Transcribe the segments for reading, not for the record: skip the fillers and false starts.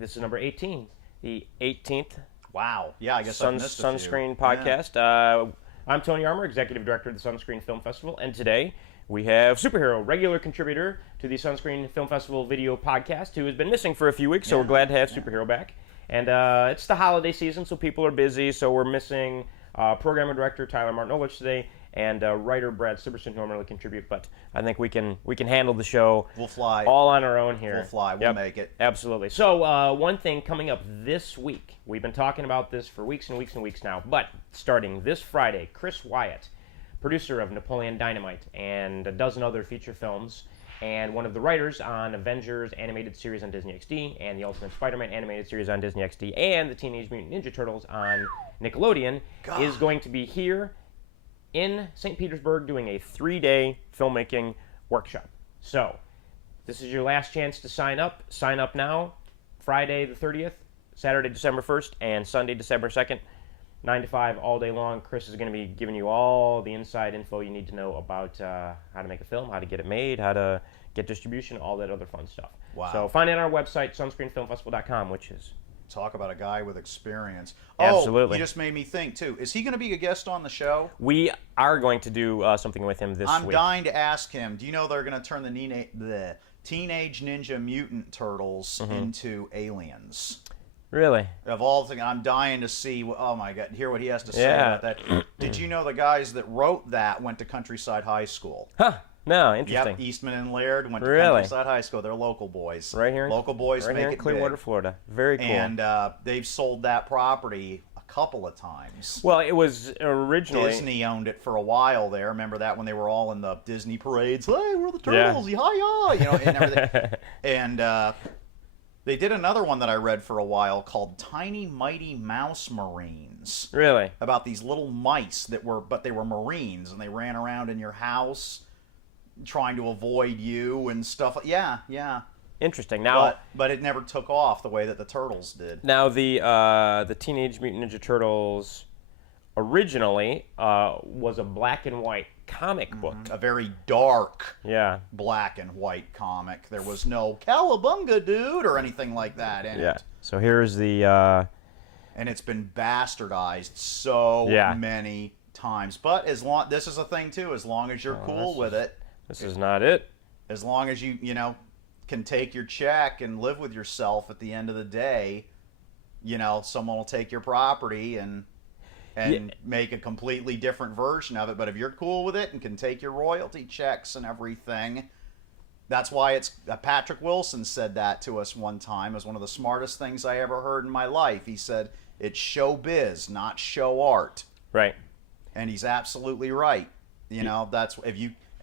this is number 18, the 18th. Wow. Yeah, I guess I've missed a few. Sunscreen podcast. Yeah. I'm Tony Armour, Executive Director of the Sunscreen Film Festival, and today we have Superhero, regular contributor to the Sunscreen Film Festival video podcast, who has been missing for a few weeks, so we're glad to have Superhero back. And it's the holiday season, so people are busy, so we're missing Programmer Director Tyler Martinovich today, and writer Brad Siberson, who normally contribute, but I think we can handle the show. We'll fly. All on our own here. We'll fly. We'll make it. Absolutely. So one thing coming up this week, we've been talking about this for weeks and weeks and weeks now, but starting this Friday, Chris Wyatt, producer of Napoleon Dynamite and a dozen other feature films, and one of the writers on Avengers animated series on Disney XD, and the Ultimate Spider-Man animated series on Disney XD, and the Teenage Mutant Ninja Turtles on Nickelodeon, is going to be here in St. Petersburg doing a 3-day filmmaking workshop. So, this is your last chance to sign up. Sign up now, Friday the 30th, Saturday December 1st, and Sunday December 2nd, 9 to 5 all day long. Chris is going to be giving you all the inside info you need to know about how to make a film, how to get it made, how to get distribution, all that other fun stuff. Wow. So find it on our website, sunscreenfilmfestival.com, which is... Talk about a guy with experience. Absolutely. Oh, you just made me think, too. Is he going to be a guest on the show? We are going to do something with him this week. I'm dying to ask him. Do you know they're going to turn the Teenage Ninja Mutant Turtles into aliens? Really? Of all things, I'm dying to see. Oh my God! Hear what he has to say about that. Did you know the guys that wrote that went to Countryside High School? Huh? No, interesting. Yep, Eastman and Laird went to Really? Countryside High School. They're local boys. Right here. Local boys right make here it in Clearwater, big. Florida. Very cool. And they've sold that property a couple of times. Well, it was originally Disney owned it for a while there. Remember that when they were all in the Disney parades? Hey, we're the turtles! Hi-ya! You know, and everything. And they did another one that I read for a while called Tiny Mighty Mouse Marines. Really? About these little mice that were Marines, and they ran around in your house trying to avoid you and stuff. Yeah. Interesting. Now, but it never took off the way that the Turtles did. Now, the Teenage Mutant Ninja Turtles originally was a black and white comic book. A very dark Yeah. black and white comic. There was no Cowabunga dude or anything like that in Yeah. it. So here's the... And it's been bastardized so many times. But this is a thing too, as long as you're cool with it. This is not it. As long as you can take your check and live with yourself at the end of the day, someone will take your property and make a completely different version of it. But if you're cool with it and can take your royalty checks and everything, that's why it's... Patrick Wilson said that to us one time as one of the smartest things I ever heard in my life. He said, it's showbiz, not show art. Right. And he's absolutely right. That's...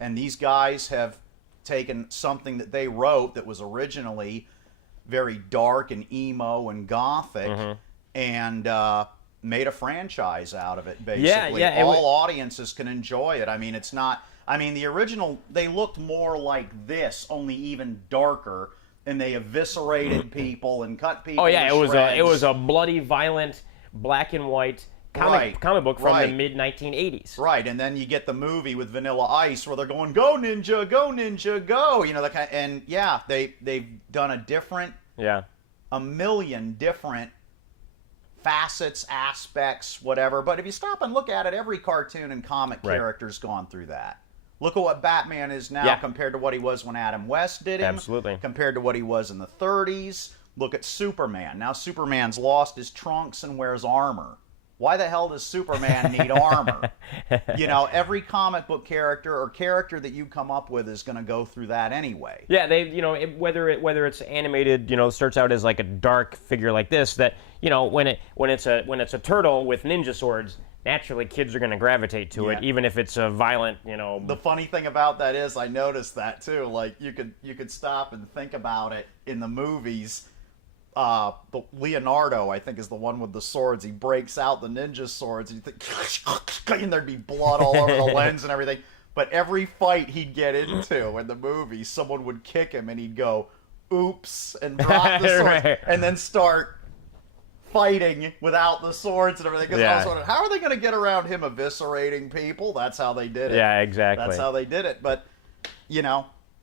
And these guys have taken something that they wrote that was originally very dark and emo and gothic and made a franchise out of it, basically. Yeah, all audiences can enjoy it. I mean, it's not... I mean, the original, they looked more like this, only even darker, and they eviscerated people and cut people to shreds. It was a bloody, violent, black and white comic book from the mid-1980s. Right, and then you get the movie with Vanilla Ice where they're going, go ninja, go ninja, go! They've done a million different facets, aspects, whatever. But if you stop and look at it, every cartoon and comic character's gone through that. Look at what Batman is now compared to what he was when Adam West did him. Absolutely. Compared to what he was in the 30s. Look at Superman. Now Superman's lost his trunks and wears armor. Why the hell does Superman need armor? Every comic book character or character that you come up with is going to go through that anyway. Yeah, whether it's animated, starts out as like a dark figure like this, that when it's a turtle with ninja swords, naturally kids are going to gravitate to it, even if it's a violent, The funny thing about that is, I noticed that too. Like you could stop and think about it in the movies. The Leonardo, I think, is the one with the swords. He breaks out the ninja swords, and you think, and there'd be blood all over the lens and everything. But every fight he'd get into in the movie, someone would kick him, and he'd go, "Oops," and drop the swords, and then start fighting without the swords and everything. Because I was wondering, how are they going to get around him eviscerating people? That's how they did it. Yeah, exactly. That's how they did it. But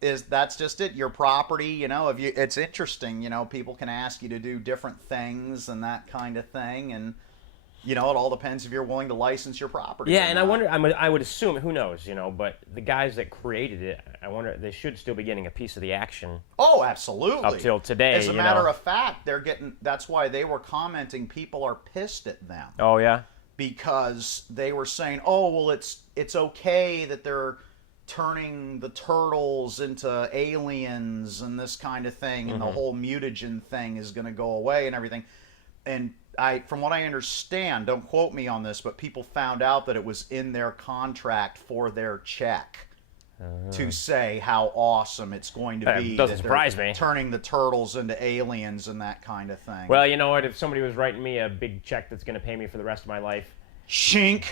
that's just it. Your property, if you, it's interesting. People can ask you to do different things and that kind of thing, and it all depends if you're willing to license your property. Yeah, and I wonder. I would assume, who knows, but the guys that created it, I wonder, they should still be getting a piece of the action. Oh, absolutely. Up till today. As a matter of fact, they're getting. That's why they were commenting. People are pissed at them. Oh yeah. Because they were saying, oh well, it's okay that they're turning the turtles into aliens and this kind of thing, and the whole mutagen thing is going to go away and everything. And from what I understand, don't quote me on this, but people found out that it was in their contract for their check to say how awesome it's going to be. Doesn't surprise me. Turning the turtles into aliens and that kind of thing. Well, you know what? If somebody was writing me a big check that's going to pay me for the rest of my life, Shink.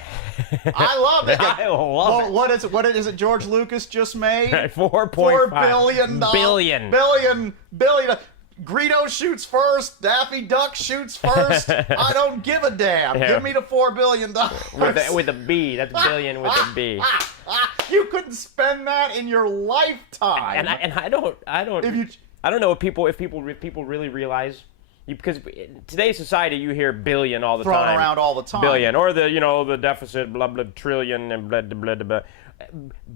I love it. I love it. What is it George Lucas just made? $4 billion. Billion. Greedo shoots first. Daffy Duck shoots first. I don't give a damn. Yeah. Give me the $4 billion. With a B. That's billion with a B. You couldn't spend that in your lifetime. And I don't know if people really realize. Because in today's society, you hear billion all the time. Thrown around all the time. Billion. Or the deficit, blah, blah, trillion, and blah, blah, blah, blah.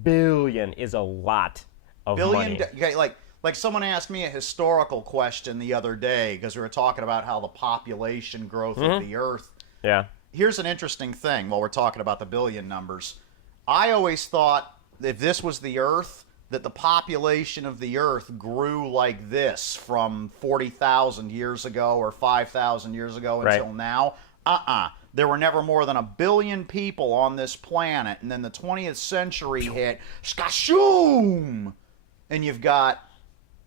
Billion is a lot of money. Okay, like someone asked me a historical question the other day, because we were talking about how the population growth of the Earth. Yeah. Here's an interesting thing while we're talking about the billion numbers. I always thought if this was the Earth, that the population of the Earth grew like this from 40,000 years ago or 5,000 years ago until now. There were never more than 1 billion people on this planet, and then the 20th century hit, skashoom! And you've got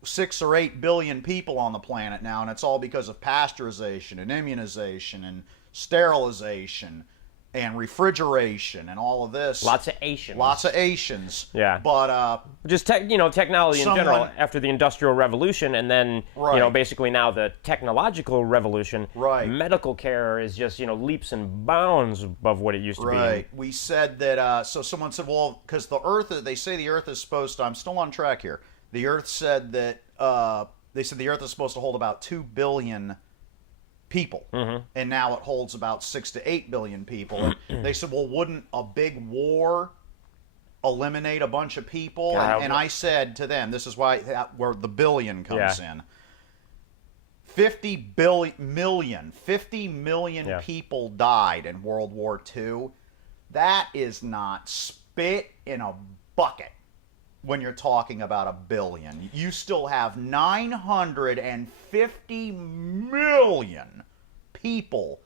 6 or 8 billion people on the planet now, and it's all because of pasteurization and immunization and sterilization and refrigeration and all of this. Lots of Asians. Yeah. But just technology in general after the Industrial Revolution, and then basically now the technological revolution. Right. Medical care is just leaps and bounds above what it used to be. Right. We said that. So someone said, well, because the Earth, they say the Earth is supposed to. I'm still on track here. The Earth said that. They said the Earth is supposed to hold about 2 billion people, and now it holds about 6 to 8 billion people. And they said, well, wouldn't a big war eliminate a bunch of people? And I said to them, this is where the billion comes in. 50 million people died in World War II. That is not spit in a bucket when you're talking about 1 billion. You still have 950 million people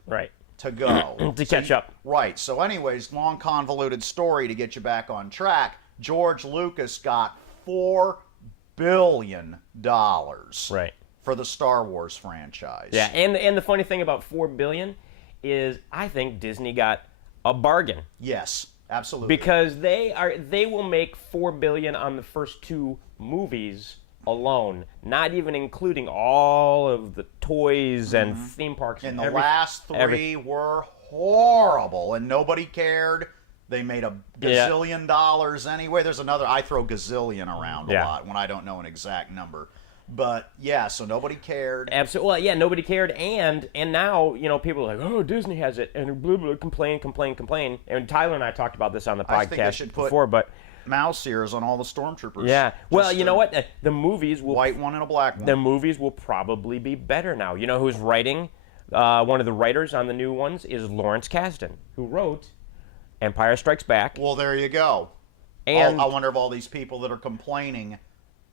to go. To catch up. Right. So anyways, long convoluted story to get you back on track. George Lucas got $4 billion for the Star Wars franchise. Yeah, and the funny thing about $4 billion is I think Disney got a bargain. Yes. Absolutely. Because they will make $4 billion on the first 2 movies alone, not even including all of the toys and theme parks. And the last 3 were horrible, and nobody cared. They made $1 gazillion anyway. There's another. I throw gazillion around a lot when I don't know an exact number. But yeah, so nobody cared. Absolutely. Well, yeah, nobody cared, and now people are like, oh, Disney has it, and blah, blah, complain. And Tyler and I talked about this on the podcast before, but mouse ears on all the stormtroopers. Yeah. Well, you know what? The movies will white one and a black one. The movies will probably be better now. You know who's writing? One of the writers on the new ones is Lawrence Kasdan, who wrote Empire Strikes Back. Well, there you go. And I wonder if all these people that are complaining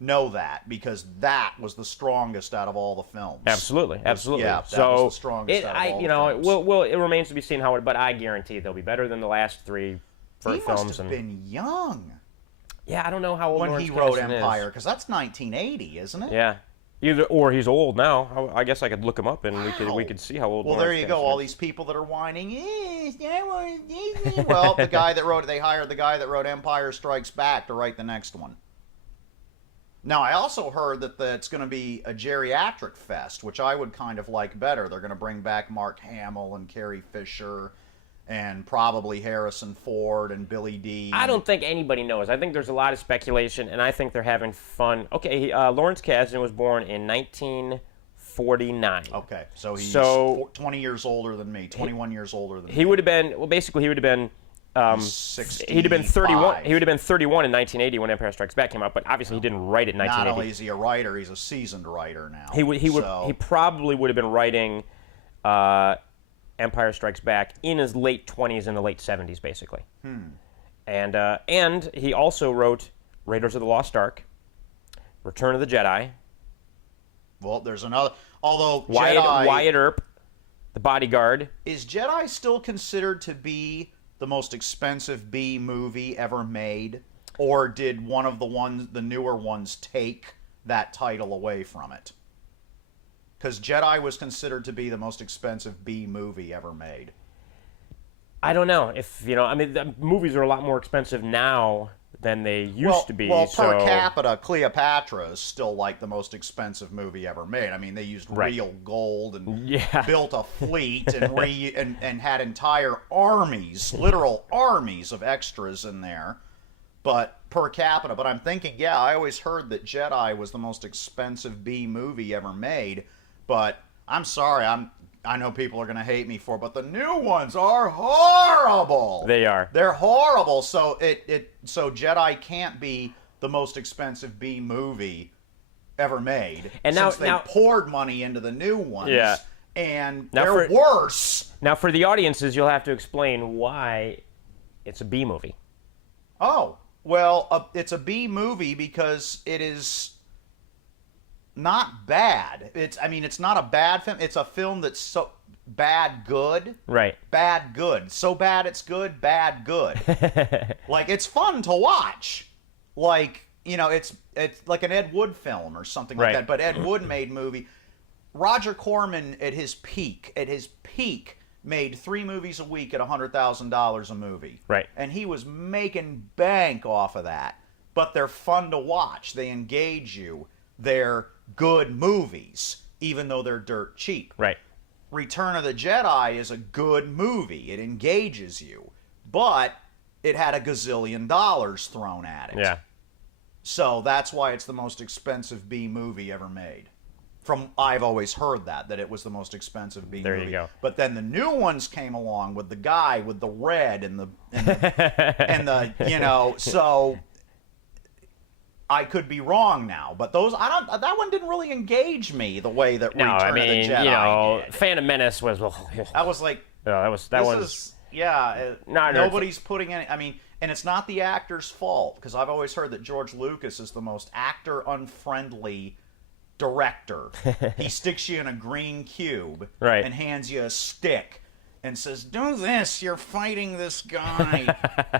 know that, because that was the strongest out of all the films. Absolutely. Yeah, that was the strongest out of all the films. It remains to be seen how it, but I guarantee they'll be better than the last 3 films. He must have been young. Yeah, I don't know how old when he wrote Empire, because that's 1980, isn't it? Yeah. Or he's old now. I guess I could look him up and we could see how old. Well, there you go. All these people that are whining. Well, they hired the guy that wrote Empire Strikes Back to write the next one. Now, I also heard that it's going to be a geriatric fest, which I would kind of like better. They're going to bring back Mark Hamill and Carrie Fisher and probably Harrison Ford and Billy Dee. I don't think anybody knows. I think there's a lot of speculation, and I think they're having fun. Okay, Lawrence Kasdan was born in 1949. Okay, so he's So- 20 years older than me, 21 years older than me. He would have been, well, basically, he would have been, he'd have been 31. He would have been 31 in 1980 when Empire Strikes Back came out, but obviously he didn't write it in Not 1980. only is he a writer, he's a seasoned writer now. He probably would have been writing Empire Strikes Back in his late 20s and the late 70s, basically. And he also wrote Raiders of the Lost Ark, Return of the Jedi, Well, there's another. Although Wyatt Earp, The Bodyguard. Is Jedi still considered to be the most expensive B movie ever made, or did one of the newer ones, take that title away from it? Because Jedi was considered to be the most expensive B movie ever made. I don't know if I mean, the movies are a lot more expensive now than they used to be. Well, so per capita, Cleopatra is still like the most expensive movie ever made. I mean, they used real gold and built a fleet and had entire armies, literal armies of extras in there. But per capita, I'm thinking, I always heard that Jedi was the most expensive B movie ever made. But I'm sorry, I know people are going to hate me for it, but the new ones are horrible. They are. They're horrible. So so Jedi can't be the most expensive B movie ever made. And since they now poured money into the new ones. Yeah. And Now they're worse. Now, for the audiences, you'll have to explain why it's a B movie. Oh, well, it's a B movie because it is not bad. It's not a bad film. It's a film that's so bad good. Right. Bad good. So bad it's good, bad good. Like, it's fun to watch. Like, it's like an Ed Wood film or something like that. But Ed Wood made movie. Roger Corman at his peak made 3 movies a week at $100,000 a movie. Right. And he was making bank off of that. But they're fun to watch. They engage you. They're good movies, even though they're dirt cheap. Right. Return of the Jedi is a good movie. It engages you. But it had a gazillion dollars thrown at it. Yeah. So that's why it's the most expensive B movie ever made. I've always heard that it was the most expensive B movie. There you go. But then the new ones came along with the guy with the red and the so I could be wrong now, but that one didn't really engage me the way that Return of the Jedi did. Phantom Menace was. I was like, nobody's putting any. And it's not the actor's fault, because I've always heard that George Lucas is the most actor-unfriendly director. He sticks you in a green cube and hands you a stick and says, "Do this, you're fighting this guy."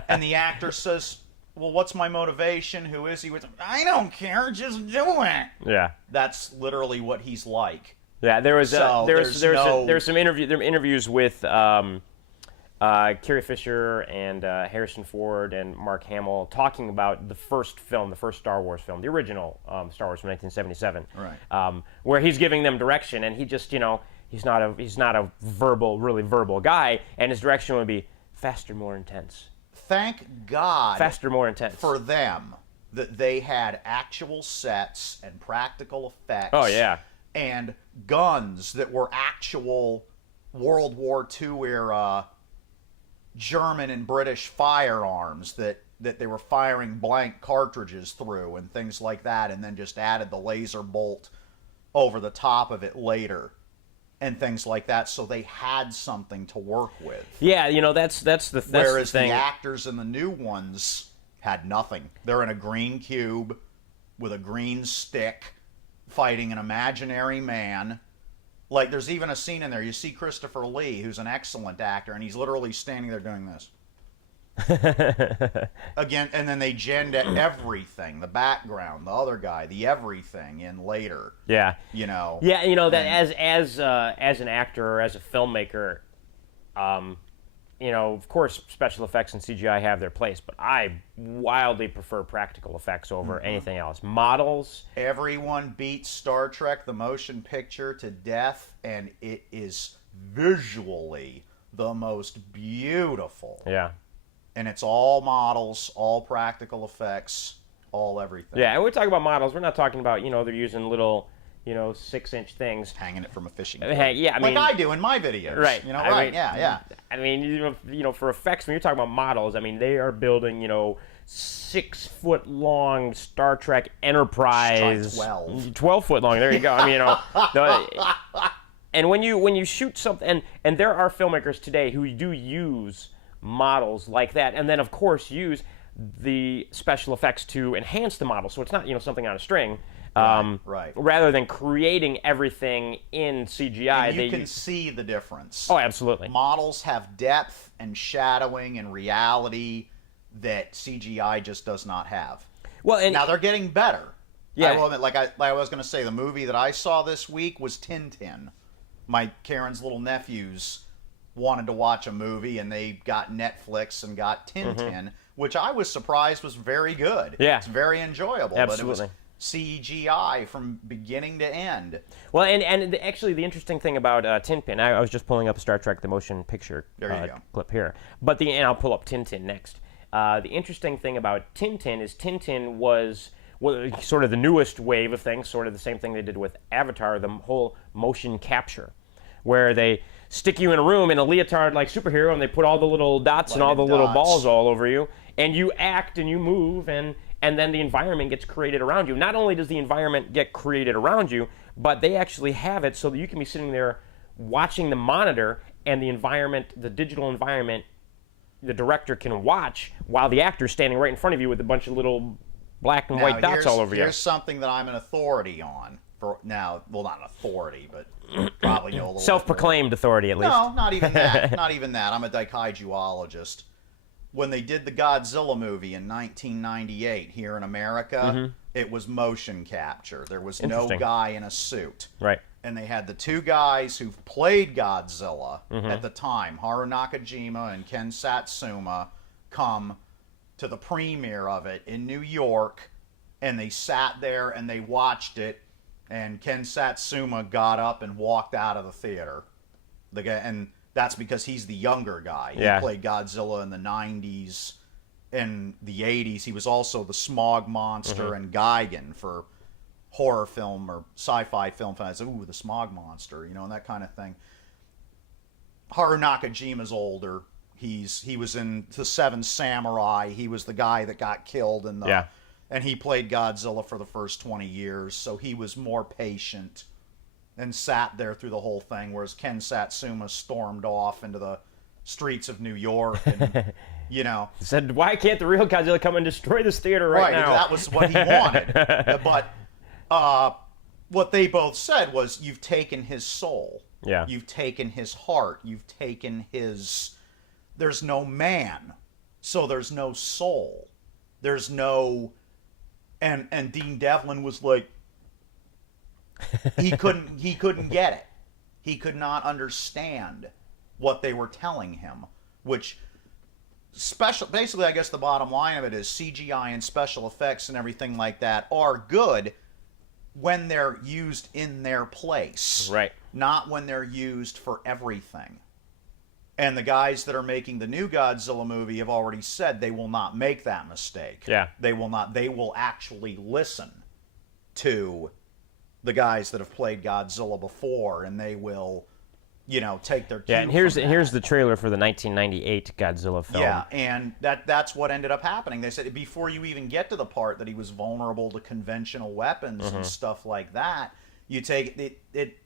And the actor says, "Well, what's my motivation? Who is he with?" "I don't care, just do it." Yeah. That's literally what he's like. Yeah, there's some interviews with Carrie Fisher and Harrison Ford and Mark Hamill talking about the first Star Wars film, the original Star Wars from 1977, right? Where he's giving them direction, and he just, he's not a really verbal guy, and his direction would be faster, more intense. Thank God, faster, more intense for them that they had actual sets and practical effects. Oh yeah, and guns that were actual World War II era German and British firearms that they were firing blank cartridges through and things like that, and then just added the laser bolt over the top of it later and things like that, so they had something to work with. Yeah, that's the thing. Whereas the actors in the new ones had nothing. They're in a green cube with a green stick fighting an imaginary man. Like, there's even a scene in there, you see Christopher Lee, who's an excellent actor, and he's literally standing there doing this. Again, and then they genned everything, the background, the other guy, the everything in later. Yeah. Yeah, that as an actor or as a filmmaker, of course special effects and CGI have their place, but I wildly prefer practical effects over anything else. Models. Everyone beats Star Trek the motion picture to death, and it is visually the most beautiful. Yeah. And it's all models, all practical effects, all everything. Yeah, and we're talking about models. We're not talking about, they're using little, 6-inch things. Hanging it from a fishing Hey, pole. yeah, I mean, like I do in my videos. Right. Right, yeah. I mean, for effects, when you're talking about models, I mean, they are building, 6-foot-long Star Trek Enterprise. 12 foot long. There you go. I mean, and when you shoot something, and there are filmmakers today who do use models like that, and then of course use the special effects to enhance the model, so it's not something on a string. Right. Rather than creating everything in CGI, and you can see the difference. Oh, absolutely. Models have depth and shadowing and reality that CGI just does not have. Well, and now they're getting better. Yeah. I will admit, like I was going to say, the movie that I saw this week was Tintin. Karen's little nephews wanted to watch a movie, and they got Netflix and got Tintin, which I was surprised was very good. Yeah. It's very enjoyable. Absolutely. But it was CGI from beginning to end. Well, and actually, the interesting thing about Tintin, I was just pulling up Star Trek: The Motion Picture clip here, and I'll pull up Tintin next. The interesting thing about Tintin is Tintin was sort of the newest wave of things, sort of the same thing they did with Avatar, the whole motion capture, where they stick you in a room in a leotard like superhero, and they put all the little dots and all the little balls all over you, and you act and you move, and then the environment gets created around you. Not only does the environment get created around you, but they actually have it so that you can be sitting there watching the monitor, and the environment, the digital environment, the director can watch while the actor's standing right in front of you with a bunch of little black and white dots all over you. Here's something that I'm an authority on. Well, not an authority, but probably know a little self-proclaimed authority, at least. No, not even that. Not even that. I'm a daikaijuologist. When they did the Godzilla movie in 1998 here in America, it was motion capture. There was no guy in a suit. Right. And they had the two guys who played Godzilla at the time, Haru Nakajima and Ken Satsuma, come to the premiere of it in New York, and they sat there and they watched it, and Ken Satsuma got up and walked out of the theater. The guy, and that's because he's the younger guy. He played Godzilla in the 90s and the 80s. He was also the Smog Monster and Gigan for horror film or sci-fi film. And I said, ooh, the Smog Monster, and that kind of thing. Haru Nakajima's older. He was in The Seven Samurai. He was the guy that got killed in the... And he played Godzilla for the first 20 years, so he was more patient and sat there through the whole thing, whereas Ken Satsuma stormed off into the streets of New York and, said, why can't the real Godzilla come and destroy this theater right now? That was what he wanted. But what they both said was, you've taken his soul. Yeah. You've taken his heart. You've taken his... There's no man, so there's no soul. There's no... And Dean Devlin was like, he couldn't get it. He could not understand what they were telling him, which basically, I guess the bottom line of it is CGI and special effects and everything like that are good when they're used in their place. Right. Not when they're used for everything. And the guys that are making the new Godzilla movie have already said they will not make that mistake. Yeah. They will not. They will actually listen to the guys that have played Godzilla before, and they will, take their cue. Yeah, and here's the trailer for the 1998 Godzilla film. Yeah, and that's what ended up happening. They said before you even get to the part that he was vulnerable to conventional weapons and stuff like that, you take it.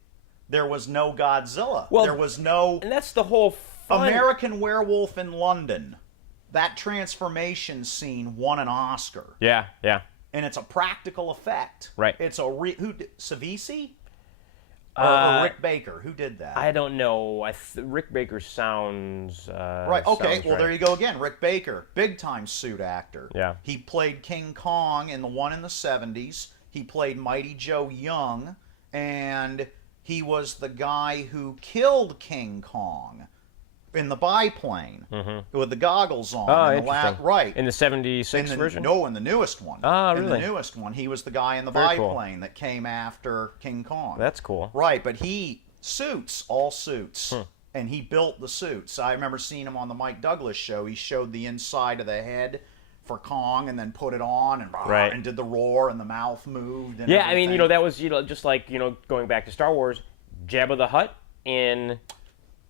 There was no Godzilla. Well, there was no... And that's the whole fun. American Werewolf in London. That transformation scene won an Oscar. Yeah. And it's a practical effect. Right. It's Savisi? Or Rick Baker? Who did that? I don't know. Rick Baker sounds... right, okay. Sounds well, right. there you go again. Rick Baker. Big-time suit actor. Yeah. He played King Kong in the one in the 70s. He played Mighty Joe Young. And... he was the guy who killed King Kong in the biplane with the goggles on. Oh, interesting. Right. In the 76 version? No, in the newest one. Oh, really? In the newest one. He was the guy in the biplane that came after King Kong. That's cool. Right, but all suits. and he built the suits. I remember seeing him on the Mike Douglas show. He showed the inside of the head for Kong and then put it on and did the roar and the mouth moved. And yeah, everything. I mean, that was, just like, going back to Star Wars, Jabba the Hutt in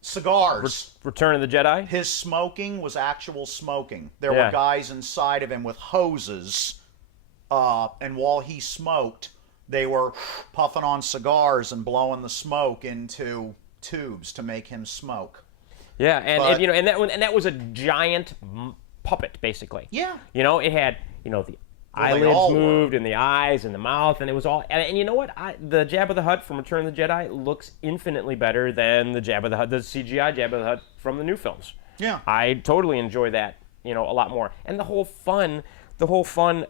cigars. Return of the Jedi. His smoking was actual smoking. There were guys inside of him with hoses, and while he smoked, they were puffing on cigars and blowing the smoke into tubes to make him smoke. Yeah, and that was a giant puppet, basically. Yeah. It had the eyelids moved and the eyes and the mouth, and it was all. And you know what? The Jabba the Hutt from Return of the Jedi looks infinitely better than the Jabba the Hutt, the CGI Jabba the Hutt from the new films. Yeah. I totally enjoy that, a lot more. And the whole fun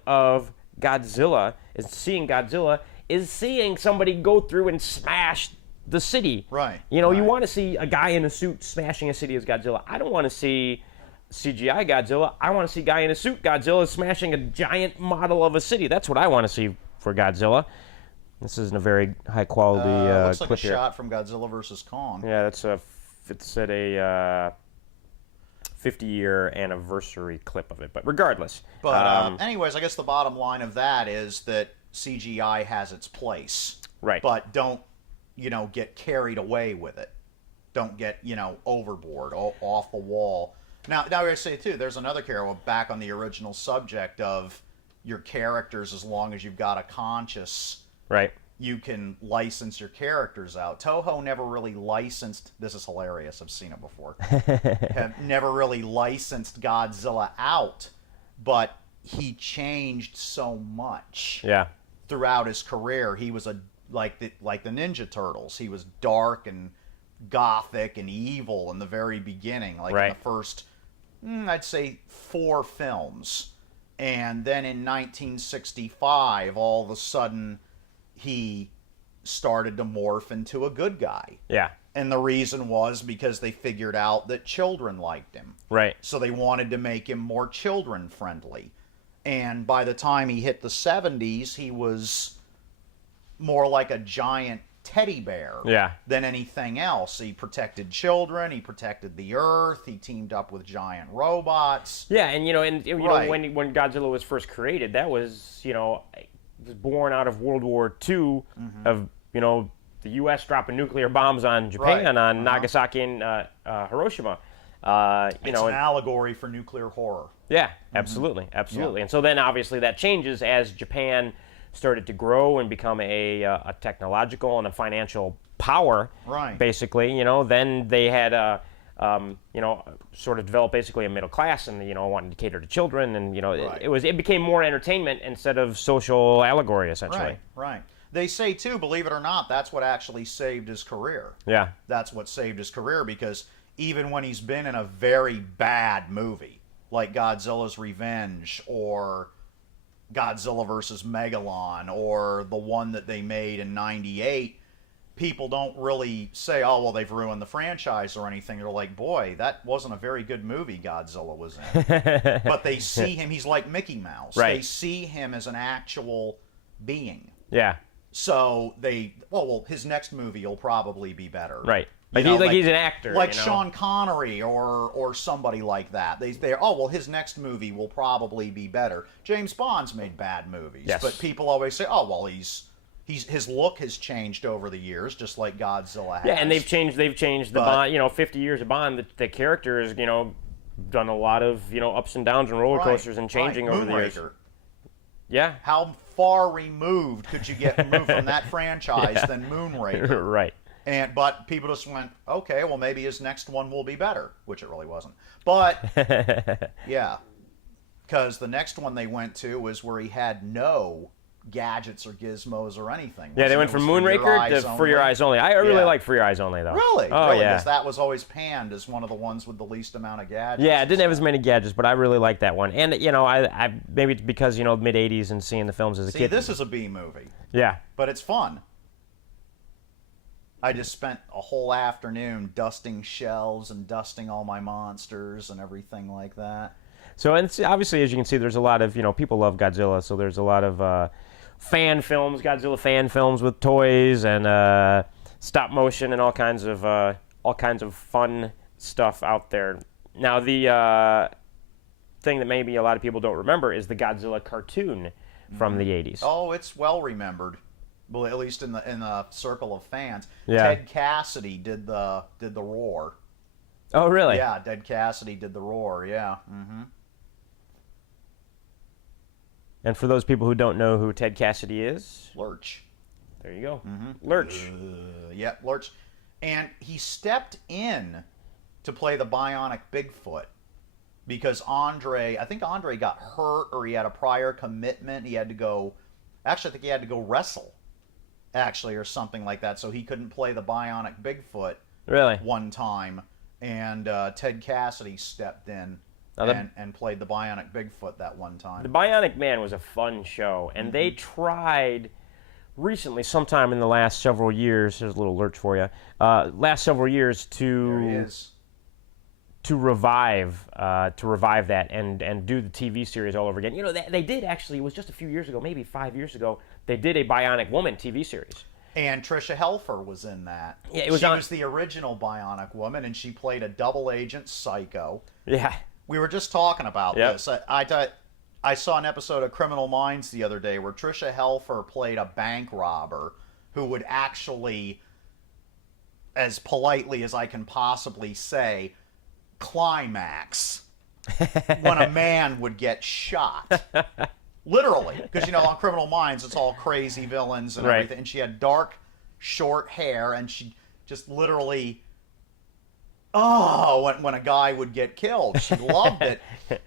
of Godzilla is seeing somebody go through and smash the city. Right. You want to see a guy in a suit smashing a city as Godzilla. I don't want to see CGI Godzilla. I want to see a guy in a suit Godzilla smashing a giant model of a city. That's what I want to see for Godzilla. This isn't a very high quality looks like clip a here. shot from Godzilla vs. Kong. Yeah, it's at a 50-year anniversary clip of it. But regardless. But anyways, I guess the bottom line of that is that CGI has its place. Right. But don't, get carried away with it. Don't get, overboard, off the wall. Now I say too, there's another character back on the original subject of your characters. As long as you've got a conscience, right, you can license your characters out. Toho never really licensed. This is hilarious. I've seen it before. Have never really licensed Godzilla out, but he changed so much. Yeah. Throughout his career, he was like the Ninja Turtles. He was dark and gothic and evil in the very beginning, in the first, I'd say 4 films. And then in 1965, all of a sudden, he started to morph into a good guy. Yeah. And the reason was because they figured out that children liked him. Right. So they wanted to make him more children-friendly. And by the time he hit the 70s, he was more like a giant teddy bear than anything else. He protected children, he protected the earth, he teamed up with giant robots. Yeah, and when Godzilla was first created, that was, was born out of World War II of, the U.S. dropping nuclear bombs on Japan, on Nagasaki and Hiroshima. It's an allegory for nuclear horror. Yeah, absolutely. Yeah. And so then obviously that changes as Japan started to grow and become a technological and a financial power. Right. Basically, then they had sort of developed basically a middle class and wanting to cater to children, and it became more entertainment instead of social allegory essentially. Right. They say too, believe it or not, that's what actually saved his career. Yeah. That's what saved his career, because even when he's been in a very bad movie, like Godzilla's Revenge or Godzilla vs. Megalon or the one that they made in 98, people don't really say, oh, well, they've ruined the franchise or anything. They're like, boy, that wasn't a very good movie Godzilla was in. But they see him, he's like Mickey Mouse. Right. They see him as an actual being. Yeah. So his next movie will probably be better. Right. He's an actor. Like Sean Connery or somebody like that. His next movie will probably be better. James Bond's made bad movies. Yes. But people always say, oh, well, his look has changed over the years, just like Godzilla has. Yeah, and they've changed the Bond, 50 years of Bond, the character has, done a lot of, ups and downs and roller coasters and changing over the years. Yeah. How far removed could you get removed from that franchise than Moonraker? Right. But people just went, okay, well, maybe his next one will be better, which it really wasn't. But, yeah, because the next one they went to was where he had no gadgets or gizmos or anything. Yeah, they went from Moonraker to For Your Eyes Only. I really like For Your Eyes Only, though. Really? Oh, really? yeah. Because that was always panned as one of the ones with the least amount of gadgets. Yeah, it didn't have as many gadgets, but I really liked that one. And, I maybe it's because, mid-'80s and seeing the films as a kid. See, this is a B movie. Yeah. But it's fun. I just spent a whole afternoon dusting shelves and dusting all my monsters and everything like that. So, and obviously, as you can see, there's a lot of, people love Godzilla, so there's a lot of Godzilla fan films with toys and stop motion and all kinds of all kinds of fun stuff out there. Now, the thing that maybe a lot of people don't remember is the Godzilla cartoon from the 80s. Oh, it's well remembered. Well, at least in the circle of fans. Yeah. Ted Cassidy did the roar. Oh, really? Yeah, Ted Cassidy did the roar. Yeah. Mm-hmm. And for those people who don't know who Ted Cassidy is, Lurch. there you go. Mm-hmm. Lurch. Yeah, Lurch. And he stepped in to play the bionic Bigfoot because I think Andre got hurt or he had a prior commitment. He had to go, actually I think he had to go wrestle, actually, or something like that. So he couldn't play the bionic Bigfoot Really? one time. And Ted Cassidy stepped in and played the Bionic Bigfoot that one time. The Bionic Man was a fun show, and they tried recently, sometime in the last several years, there's a little lurch for you, last several years There he is. to revive that and do the TV series all over again. You know, they did actually, it was just a few years ago, maybe 5 years ago, they did a Bionic Woman TV series. And Trisha Helfer was in that. Yeah, she was the original Bionic Woman, and she played a double agent psycho. Yeah. We were just talking about Yep. this. I saw an episode of Criminal Minds the other day where Trisha Helfer played a bank robber who would actually, as politely as I can possibly say, climax when a man would get shot. Literally, because on Criminal Minds it's all crazy villains and everything. And she had dark, short hair, and she just literally, when a guy would get killed, she loved it.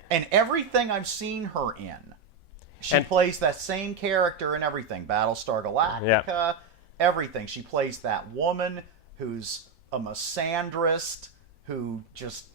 And everything I've seen her in, she plays that same character in everything. Battlestar Galactica, everything. She plays that woman who's a misandrist, who just,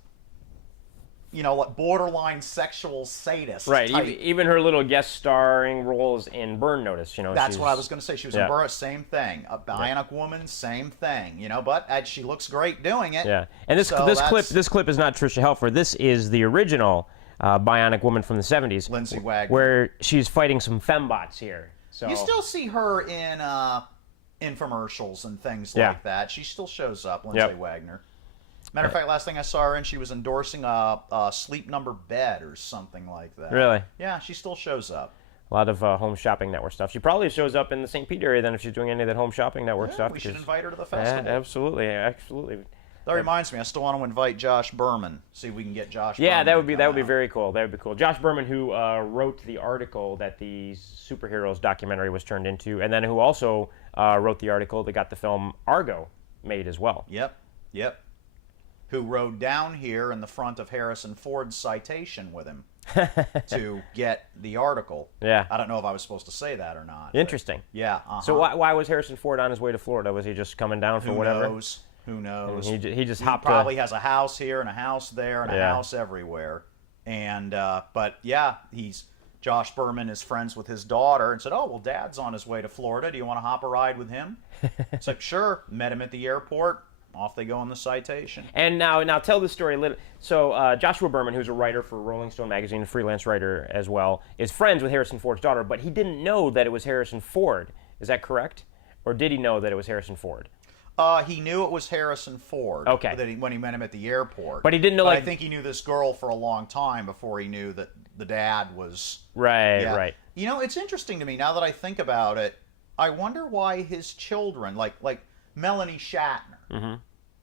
like borderline sexual sadist. Right. type. Even her little guest starring roles in Burn Notice, That's what I was going to say. She was in Burn, same thing. A Bionic Woman, same thing. But she looks great doing it. Yeah. And this clip is not Trisha Helfer. This is the original Bionic Woman from the 70s. Lindsay Wagner. Where she's fighting some fembots here. So you still see her in infomercials and things like that. She still shows up, Lindsay Wagner. Matter of fact, last thing I saw her in, she was endorsing a Sleep Number bed or something like that. Really? Yeah, she still shows up. A lot of Home Shopping Network stuff. She probably shows up in the St. Pete area then if she's doing any of that Home Shopping Network stuff. We should invite her to the festival. Yeah, absolutely. That reminds me, I still want to invite Josh Berman. See if we can get Josh. Yeah, Berman that would be very cool. That would be cool. Josh Berman, who wrote the article that the superheroes documentary was turned into, and then who also wrote the article that got the film Argo made as well. Yep. Who rode down here in the front of Harrison Ford's Citation with him to get the article. Yeah. I don't know if I was supposed to say that or not. Interesting. Yeah. So why was Harrison Ford on his way to Florida? Was he just coming down for whatever? Who knows? And he just hopped. Probably has a house here and a house there and a house everywhere. And but yeah, Josh Berman is friends with his daughter and said, "Oh well, Dad's on his way to Florida. Do you want to hop a ride with him?" It's like, sure. Met him at the airport. Off they go on the Citation. And now tell the story a little. So Joshua Berman, who's a writer for Rolling Stone magazine, a freelance writer as well, is friends with Harrison Ford's daughter, but he didn't know that it was Harrison Ford. Is that correct? Or did he know that it was Harrison Ford? He knew it was Harrison Ford. Okay. When he met him at the airport. But he didn't know. I think he knew this girl for a long time before he knew that the dad was. Right. It's interesting to me now that I think about it. I wonder why his children, like Melanie Shatner. Mm-hmm.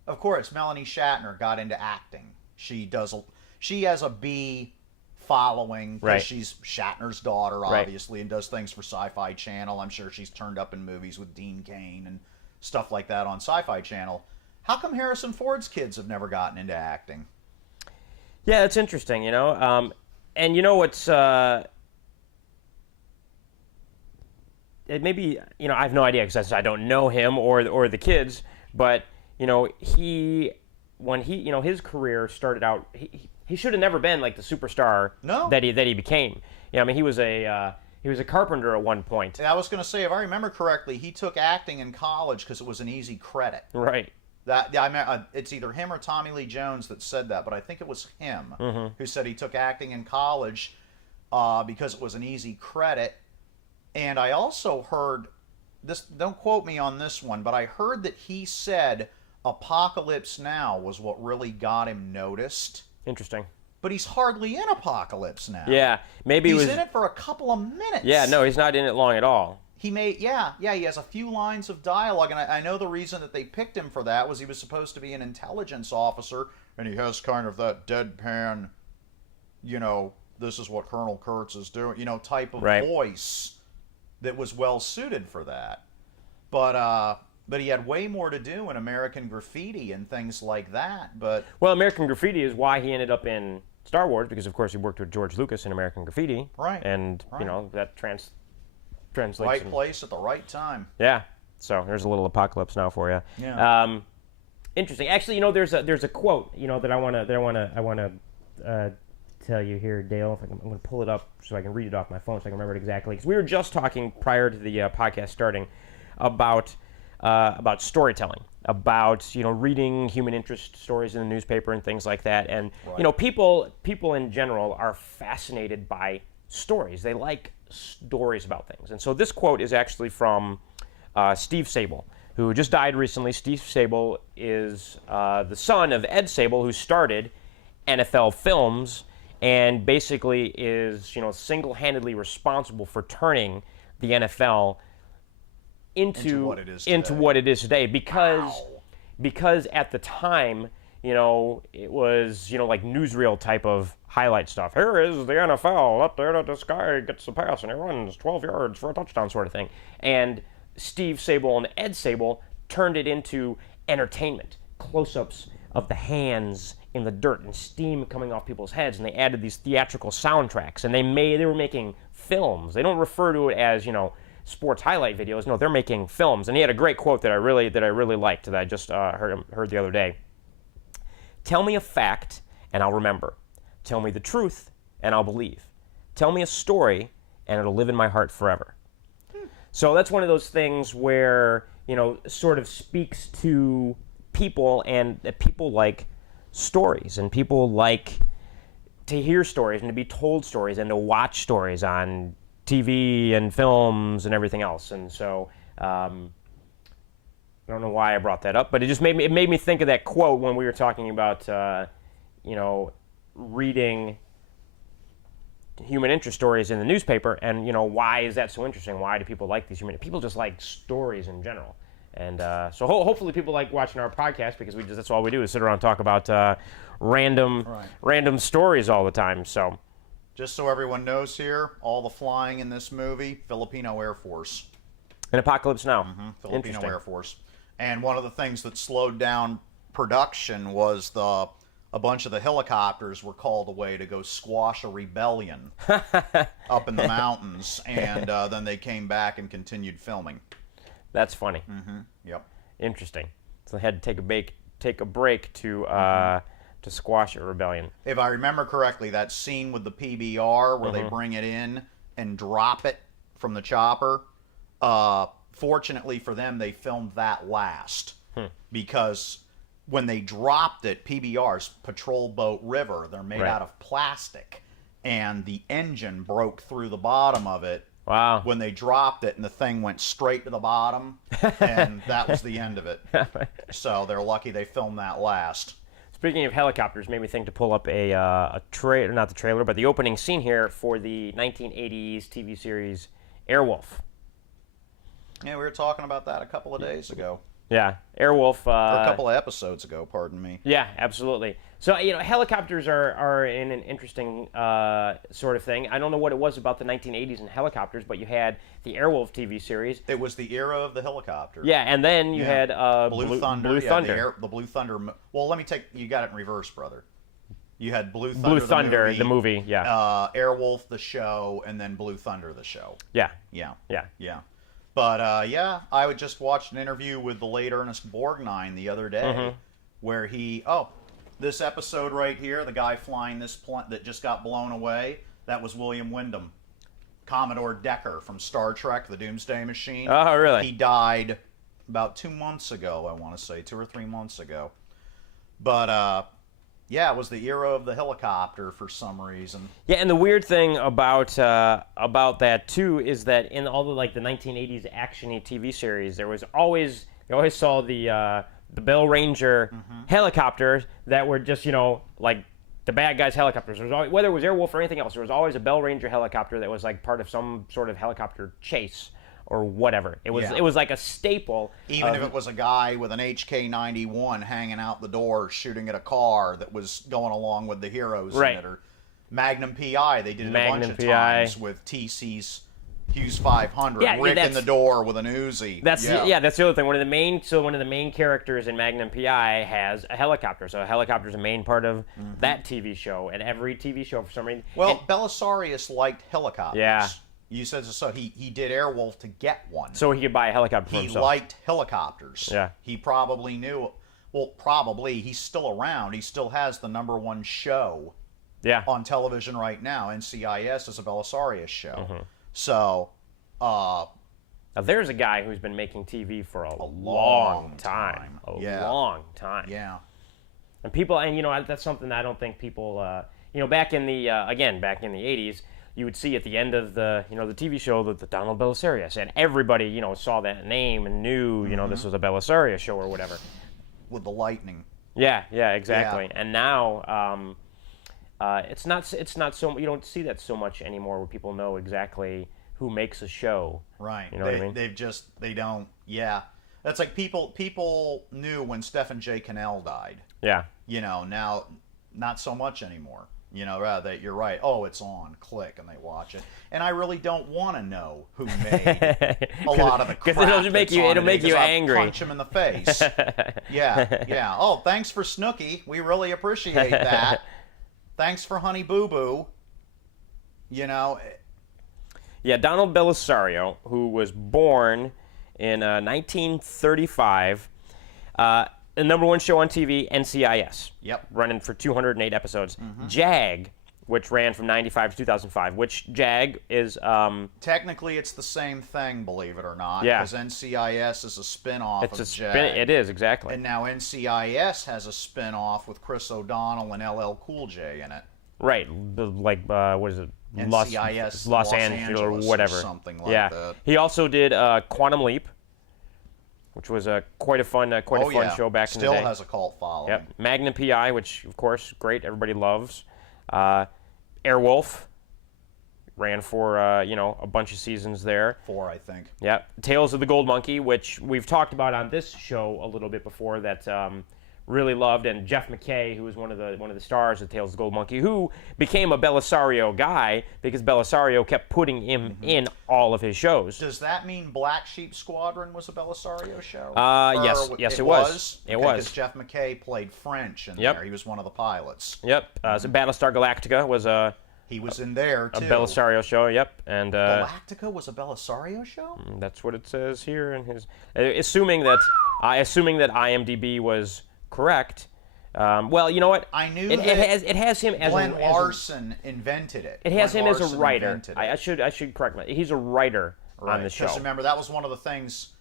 Of course, Melanie Shatner got into acting. She has a B following because she's Shatner's daughter, obviously, and does things for Sci-Fi Channel. I'm sure she's turned up in movies with Dean Cain and stuff like that on Sci-Fi Channel. How come Harrison Ford's kids have never gotten into acting? Yeah, it's interesting, and what's maybe I have no idea because I don't know him or the kids, but when his career started out, he should have never been like the superstar that he became. He was a carpenter at one point. And I was going to say, if I remember correctly, he took acting in college because it was an easy credit. Right. It's either him or Tommy Lee Jones that said that, but I think it was him who said he took acting in college because it was an easy credit. And I also heard this. Don't quote me on this one, but I heard that he said Apocalypse Now was what really got him noticed. Interesting. But he's hardly in Apocalypse Now. Yeah, maybe he's it was in it for a couple of minutes. Yeah, no, he's not in it long at all. He he has a few lines of dialogue, and I know the reason that they picked him for that was he was supposed to be an intelligence officer, and he has kind of that deadpan, this is what Colonel Kurtz is doing, type of voice that was well suited for that. But he had way more to do in American Graffiti and things like that. Well, American Graffiti is why he ended up in Star Wars, because of course he worked with George Lucas in American Graffiti. Right. And, that translates. Right place at the right time. Yeah. So there's a little Apocalypse Now for you. Yeah. Interesting. Actually, there's a quote, that I want to tell you here, Dale. I'm going to pull it up so I can read it off my phone so I can remember it exactly. Because we were just talking prior to the podcast starting about storytelling, about reading human interest stories in the newspaper and things like that. And people in general are fascinated by stories. They like stories about things. And so this quote is actually from Steve Sable, who just died recently. Steve Sable is the son of Ed Sable, who started NFL Films and basically is single-handedly responsible for turning the NFL into what it is today, because at the time, it was like newsreel type of highlight stuff. Here is the NFL up there, this guy gets the pass and he runs 12 yards for a touchdown, sort of thing. And Steve Sable and Ed Sable turned it into entertainment, close-ups of the hands in the dirt and steam coming off people's heads, and they added these theatrical soundtracks, and they were making films. They don't refer to it as sports highlight videos. No, they're making films. And he had a great quote that I really liked that I just heard the other day. Tell me a fact and I'll remember. Tell me the truth and I'll believe. Tell me a story and it'll live in my heart forever. So that's one of those things where sort of speaks to people, and that people like stories, and people like to hear stories and to be told stories and to watch stories on TV and films and everything else. And so I don't know why I brought that up, but it made me think of that quote when we were talking about reading human interest stories in the newspaper, and why is that so interesting? Why do people like these people just like stories in general? And so hopefully people like watching our podcast, because that's all we do is sit around and talk about random stories all the time. So just so everyone knows here, all the flying in this movie, Filipino Air Force. In Apocalypse Now. Mm-hmm. Filipino Air Force. And one of the things that slowed down production was a bunch of the helicopters were called away to go squash a rebellion up in the mountains, and then they came back and continued filming. That's funny. Mm-hmm. Yep. Interesting. So they had to take a break to squash a rebellion. If I remember correctly, that scene with the PBR where they bring it in and drop it from the chopper, fortunately for them, they filmed that last. Because when they dropped it, PBRs, Patrol Boat River, they're made out of plastic, and the engine broke through the bottom of it. Wow. When they dropped it, and the thing went straight to the bottom, and that was the end of it. So they're lucky they filmed that last. Speaking of helicopters, made me think to pull up a trailer, not the trailer, but the opening scene here for the 1980s TV series Airwolf. Yeah, we were talking about that a couple of days ago. Yeah, Airwolf. Or a couple of episodes ago, pardon me. Yeah, absolutely. So, helicopters are in an interesting sort of thing. I don't know what it was about the 1980s and helicopters, but you had the Airwolf TV series. It was the era of the helicopter. Yeah, and then you had Blue Thunder. Blue Thunder. The Blue Thunder. Well, let me you got it in reverse, brother. You had Blue Thunder, the movie, yeah. Airwolf, the show, and then Blue Thunder, the show. Yeah. Yeah. Yeah. Yeah. But, I would just watch an interview with the late Ernest Borgnine the other day, where this episode right here, the guy flying this plane that just got blown away, that was William Wyndham, Commodore Decker from Star Trek, The Doomsday Machine. Oh, really? He died about 2 months ago, I want to say, 2 or 3 months ago. But, it was the era of the helicopter for some reason. Yeah, and the weird thing about that too is that in all the the 1980s actiony TV series, you always saw the the Bell Ranger helicopters that were just, like the bad guys' helicopters. There was always, whether it was Airwolf or anything else, there was always a Bell Ranger helicopter that was like part of some sort of helicopter chase or whatever. It was like a staple. Even if it was a guy with an HK-91 hanging out the door shooting at a car that was going along with the heroes in it, or Magnum PI. They did it a bunch of times with TC's Hughes 500, Rick in the door with an Uzi. That's the other thing. One of the main characters in Magnum PI has a helicopter. So a helicopter is a main part of that TV show, and every TV show for some reason. Well, Bellisario liked helicopters. Yeah. You said so. He did Airwolf to get one, so he could buy a helicopter for himself. He liked helicopters. Yeah. He probably knew. Well, probably he's still around. He still has the #1 show. Yeah. On television right now, NCIS is a Bellisario show. So, now there's a guy who's been making TV for a long time. Long time. Yeah. And people, and that's something that I don't think people, back in the back in the 80s, you would see at the end of the the TV show that the Donald Bellisario, and everybody saw that name and knew this was a Bellisario show or whatever. With the lightning. Yeah, exactly. Yeah. And now it's not so, you don't see that so much anymore, where people know exactly who makes a show. Right. You know what I mean? They don't. Yeah. That's like people knew when Stephen J. Cannell died. Yeah. Now not so much anymore. Rather, you're right. Oh, it's on. Click, and they watch it. And I really don't want to know who made a lot of the crap. Because it'll make you angry. I'll punch him in the face. Yeah. Oh, thanks for Snooki. We really appreciate that. Thanks for Honey Boo Boo. Yeah, Donald Bellisario, who was born in 1935. The #1 show on TV, NCIS. Yep. Running for 208 episodes. JAG, which ran from 95 to 2005, which JAG is... Technically, it's the same thing, believe it or not. Yeah. Because NCIS is a spin-off of JAG. It is, exactly. And now NCIS has a spin-off with Chris O'Donnell and LL Cool J in it. Right. Like, what is it? NCIS Los Angeles or whatever. Or something like that. He also did Quantum Leap, which was quite a fun show back in the day. Still has a cult following. Yep. Magnum PI, which of course great, everybody loves. Airwolf ran for a bunch of seasons there. 4, I think. Yep. Tales of the Gold Monkey, which we've talked about on this show a little bit before, that really loved, and Jeff McKay, who was one of the stars of Tales of the Gold Monkey, who became a Bellisario guy because Bellisario kept putting him in all of his shows. Does that mean Black Sheep Squadron was a Bellisario show? Yes, it was. It was. Because Jeff McKay played French in there. He was one of the pilots. Yep. So Battlestar Galactica was a... He was in there, too. A Bellisario show, yep. And Galactica was a Bellisario show? That's what it says here in his... Assuming that IMDb was correct. Well, you know what? I knew it has him as Glenn Larson invented it. It has him as a writer. I should correct myself. He's a writer on the show. Just remember, that was one of the things.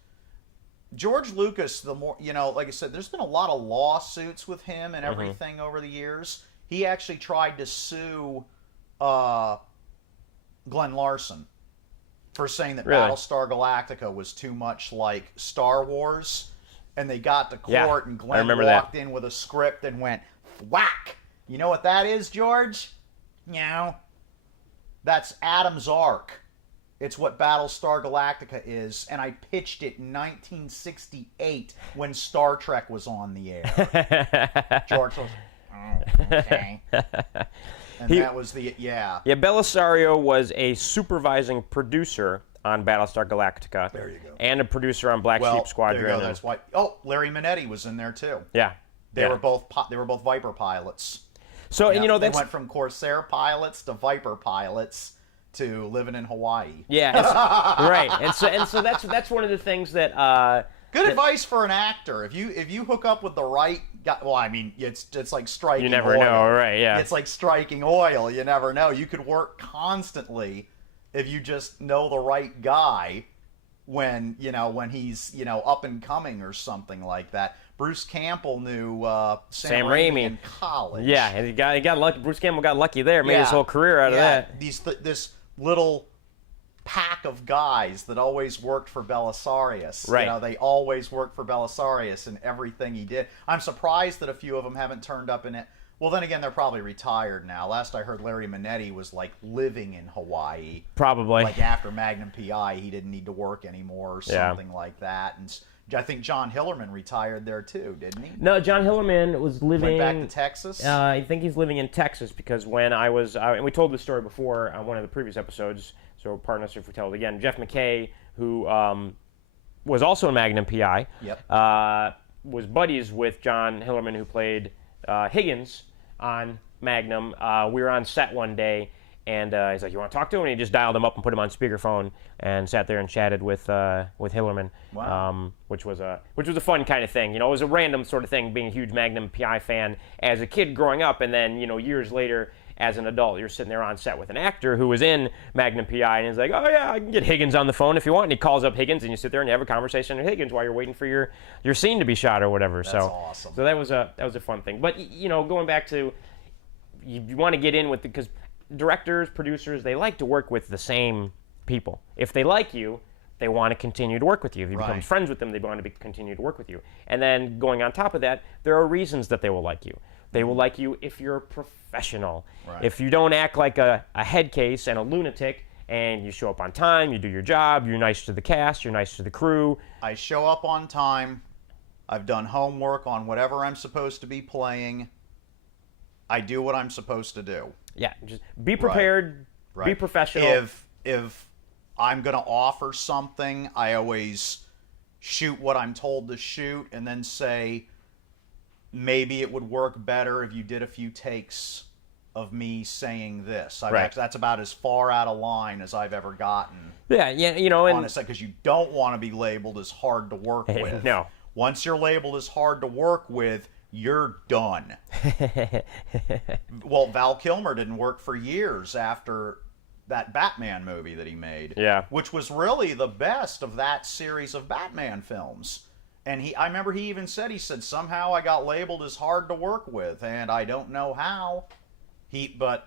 George Lucas, the more like I said, there's been a lot of lawsuits with him and everything over the years. He actually tried to sue Glenn Larson for saying that Battlestar Galactica was too much like Star Wars. And they got to court, and Glenn walked in with a script and went, whack! You know what that is, George? That's Adam's Ark. It's what Battlestar Galactica is, and I pitched it in 1968 when Star Trek was on the air. George was, oh, okay. And that was the, Yeah, Bellisario was a supervising producer on Battlestar Galactica. There you go. And a producer on Black Sheep Squadron. There you go. That's why. Oh, Larry Minetti was in there too. Yeah. They were both Viper pilots. So they went from Corsair pilots to Viper pilots to living in Hawaii. Yeah. Right. And so that's one of the things that good advice for an actor. If you hook up with the right guy, well, I mean, it's like striking oil. You never know, right? Yeah. It's like striking oil. You never know. You could work constantly if you just know the right guy when he's up and coming or something like that. Bruce Campbell knew Sam Raimi in college. Yeah, and he got lucky. Bruce Campbell got lucky there. Made his whole career out of that. This little pack of guys that always worked for Bellisario. Right. You know, they always worked for Bellisario in everything he did. I'm surprised that a few of them haven't turned up in it. Well, then again, they're probably retired now. Last I heard, Larry Manetti was like living in Hawaii. Probably. Like after Magnum PI, he didn't need to work anymore or something like that. And I think John Hillerman retired there too, didn't he? No, John Hillerman was living... Went back to Texas? I think he's living in Texas because when I was... and we told this story before on one of the previous episodes, so pardon us if we tell it again. Jeff McKay, who was also in Magnum PI, was buddies with John Hillerman, who played Higgins on Magnum. We were on set one day, and he's like, "You want to talk to him?" And he just dialed him up and put him on speakerphone and sat there and chatted with Hillerman, Wow. which was a fun kind of thing. You know, it was a random sort of thing, being a huge Magnum PI fan as a kid growing up, and then years later as an adult, you're sitting there on set with an actor who was in Magnum PI, and he's like, "Oh yeah, I can get Higgins on the phone if you want." And he calls up Higgins, and you sit there and you have a conversation with Higgins while you're waiting for your scene to be shot or whatever. That's awesome. So that was a fun thing. But going back to, you want to get in with because directors, producers, they like to work with the same people. If they like you, they want to continue to work with you. If you become friends with them, they want to continue to work with you. And then going on top of that, there are reasons that they will like you. They will like you if you're a professional. Right. If you don't act like a head case and a lunatic, and you show up on time, you do your job, you're nice to the cast, you're nice to the crew. I show up on time. I've done homework on whatever I'm supposed to be playing. I do what I'm supposed to do. Yeah, just be prepared, be professional. If I'm going to offer something, I always shoot what I'm told to shoot and then say, maybe it would work better if you did a few takes of me saying this. That's about as far out of line as I've ever gotten. Yeah, and honestly, because you don't want to be labeled as hard to work with. No. Once you're labeled as hard to work with, you're done. Well, Val Kilmer didn't work for years after that Batman movie that he made. Yeah. Which was really the best of that series of Batman films. And I remember he even said, somehow I got labeled as hard to work with, and I don't know how. But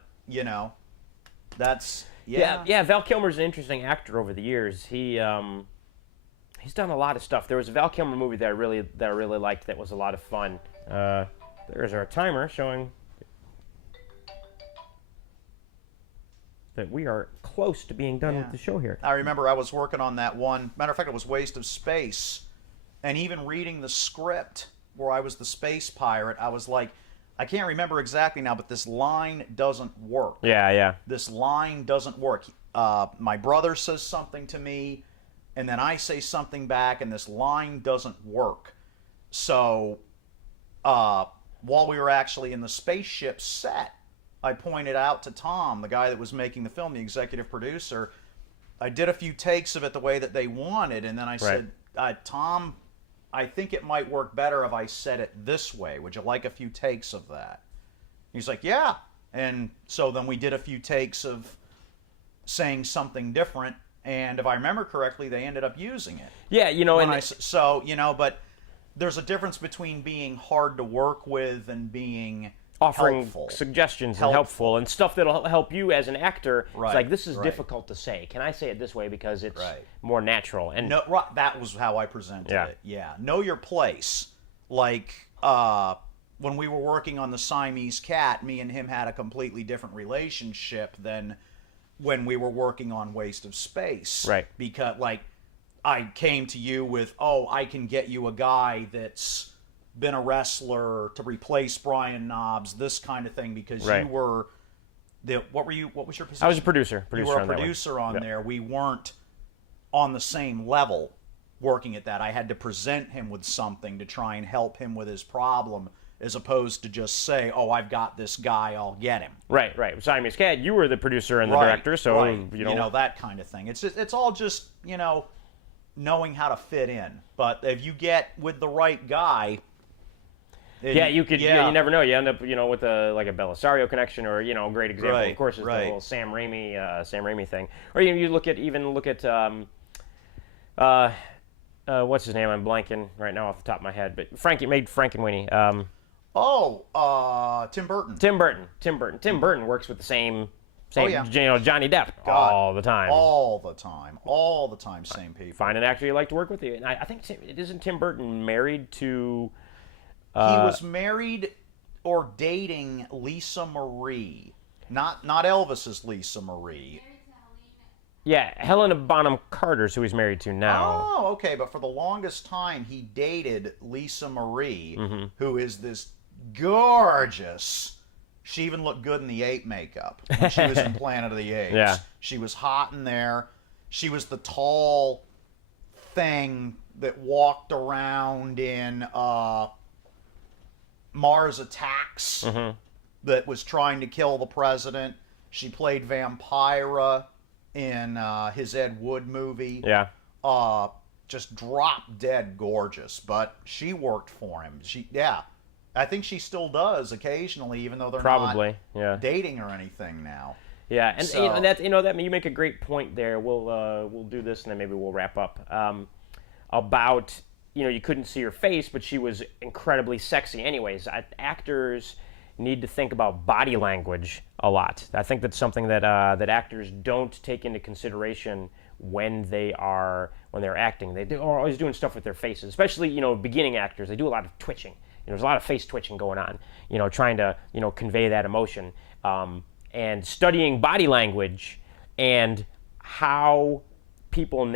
that's, yeah. Val Kilmer's an interesting actor over the years. He's done a lot of stuff. There was a Val Kilmer movie that I really liked that was a lot of fun. There's our timer showing that we are close to being done with the show here. I remember I was working on that one. Matter of fact, it was Waste of Space. And even reading the script where I was the space pirate, I was like, I can't remember exactly now, but this line doesn't work. Yeah. This line doesn't work. My brother says something to me, and then I say something back, and this line doesn't work. So while we were actually in the spaceship set, I pointed out to Tom, the guy that was making the film, the executive producer, I did a few takes of it the way that they wanted, and then I said, Tom, I think it might work better if I said it this way. Would you like a few takes of that? He's like, yeah. And so then we did a few takes of saying something different, and if I remember correctly, they ended up using it. Yeah, but there's a difference between being hard to work with and being offering helpful. Suggestions and helpful and stuff that'll help you as an actor. Right. It's like, this is difficult to say. Can I say it this way because it's more natural? And that was how I presented it. Yeah. Know your place. Like when we were working on the Siamese Cat, me and him had a completely different relationship than when we were working on Waste of Space. Right. Because I came to you with, I can get you a guy that's been a wrestler to replace Brian Knobs, this kind of thing, because you were what was your position? I was a producer. You were a producer on there. We weren't on the same level working at that. I had to present him with something to try and help him with his problem, as opposed to just say, I've got this guy, I'll get him. Right. Siamese Cat, you were the producer and the director, so that kind of thing. It's all just knowing how to fit in. But if you get with the right guy. You never know. You end up, with a Bellisario connection, or a great example, of course, is the whole Sam Raimi thing. Or you look at what's his name? I'm blanking right now off the top of my head, but made Frankenweenie. Tim Burton. Tim Burton works with the same Same, Johnny Depp, all the time. All the time, same people. Find an actor you like to work with. And I think, isn't Tim Burton married to... he was married or dating Lisa Marie. Not Elvis's Lisa Marie. Yeah, Helena Bonham Carter's who he's married to now. Oh, okay, but for the longest time, he dated Lisa Marie, who is this gorgeous... She even looked good in the ape makeup when she was in Planet of the Apes. Yeah. She was hot in there. She was the tall thing that walked around in Mars Attacks that was trying to kill the president. She played Vampira in his Ed Wood movie. Yeah. Just drop dead gorgeous, but she worked for him. I think she still does occasionally, even though they're not dating or anything now. Yeah, and so, that you make a great point there. We'll do this and then maybe we'll wrap up about you couldn't see her face, but she was incredibly sexy. Anyways, actors need to think about body language a lot. I think that's something that that actors don't take into consideration when they're acting. They're always doing stuff with their faces, especially beginning actors. They do a lot of twitching. There's a lot of face twitching going on, trying to, convey that emotion. And studying body language and how people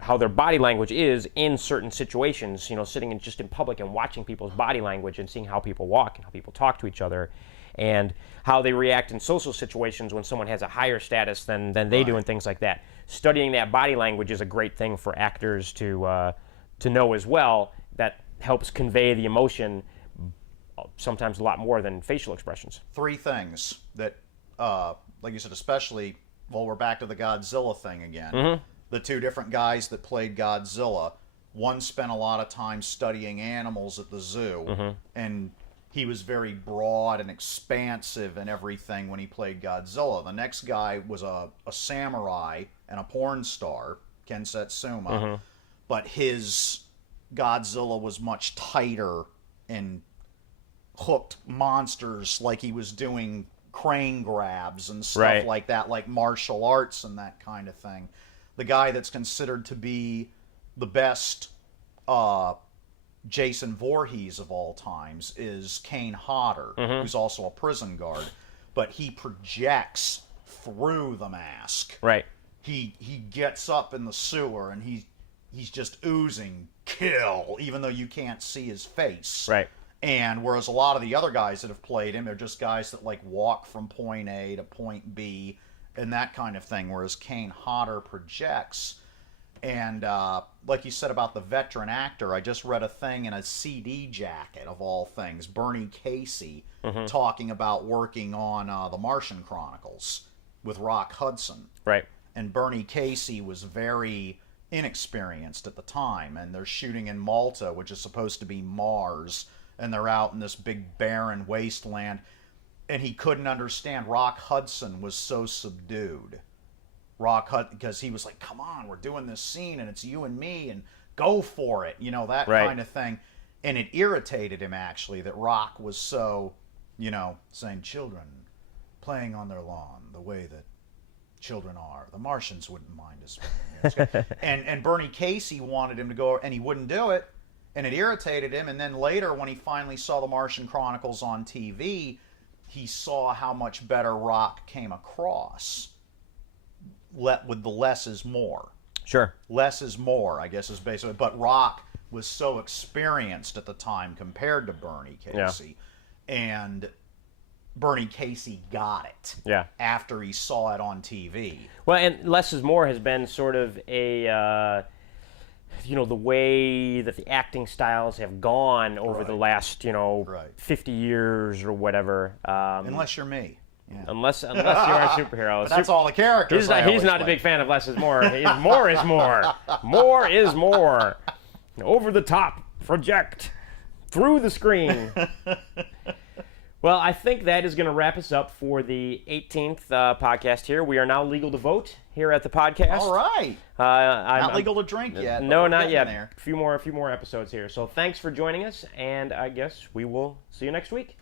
how their body language is in certain situations, sitting just in public and watching people's body language and seeing how people walk and how people talk to each other and how they react in social situations when someone has a higher status than they do and things like that. Studying that body language is a great thing for actors to know as well. That helps convey the emotion sometimes a lot more than facial expressions. 3 things that, like you said, especially, we're back to the Godzilla thing again. The 2 different guys that played Godzilla, one spent a lot of time studying animals at the zoo, and he was very broad and expansive and everything when he played Godzilla. The next guy was a samurai and a porn star, Ken Satsuma, but his Godzilla was much tighter and hooked monsters, like he was doing crane grabs and stuff like that, like martial arts and that kind of thing. The guy that's considered to be the best Jason Voorhees of all times is Kane Hodder, who's also a prison guard, but he projects through the mask. Right. He gets up in the sewer and he's just oozing kill, even though you can't see his face. Right. And whereas a lot of the other guys that have played him, they're just guys that walk from point A to point B and that kind of thing, whereas Kane Hodder projects. And like you said about the veteran actor, I just read a thing in a CD jacket, of all things, Bernie Casey talking about working on The Martian Chronicles with Rock Hudson. Right. And Bernie Casey was very inexperienced at the time, and they're shooting in Malta, which is supposed to be Mars, and they're out in this big barren wasteland, and he couldn't understand. Rock Hudson was so subdued. Because he was like, come on, we're doing this scene, and it's you and me, and go for it, that kind of thing. And it irritated him, actually, that Rock was so, saying children playing on their lawn the way that children are. The Martians wouldn't mind as well. And Bernie Casey wanted him to go, and he wouldn't do it, and it irritated him. And then later, when he finally saw The Martian Chronicles on TV, he saw how much better Rock came across with the less is more. Sure. Less is more, I guess, is basically. But Rock was so experienced at the time compared to Bernie Casey. Yeah. And Bernie Casey got it after he saw it on TV. Well, and less is more has been sort of a, the way that the acting styles have gone over the last, 50 years or whatever. Unless you're me. Yeah. Unless you're a superhero. But that's all the characters. He's not a big fan of less is more. More is more. More is more. Over the top. Project. Through the screen. Well, I think that is going to wrap us up for the 18th podcast here. We are now legal to vote here at the podcast. All right. Not legal to drink yet. No, not yet. A few more episodes here. So thanks for joining us, and I guess we will see you next week.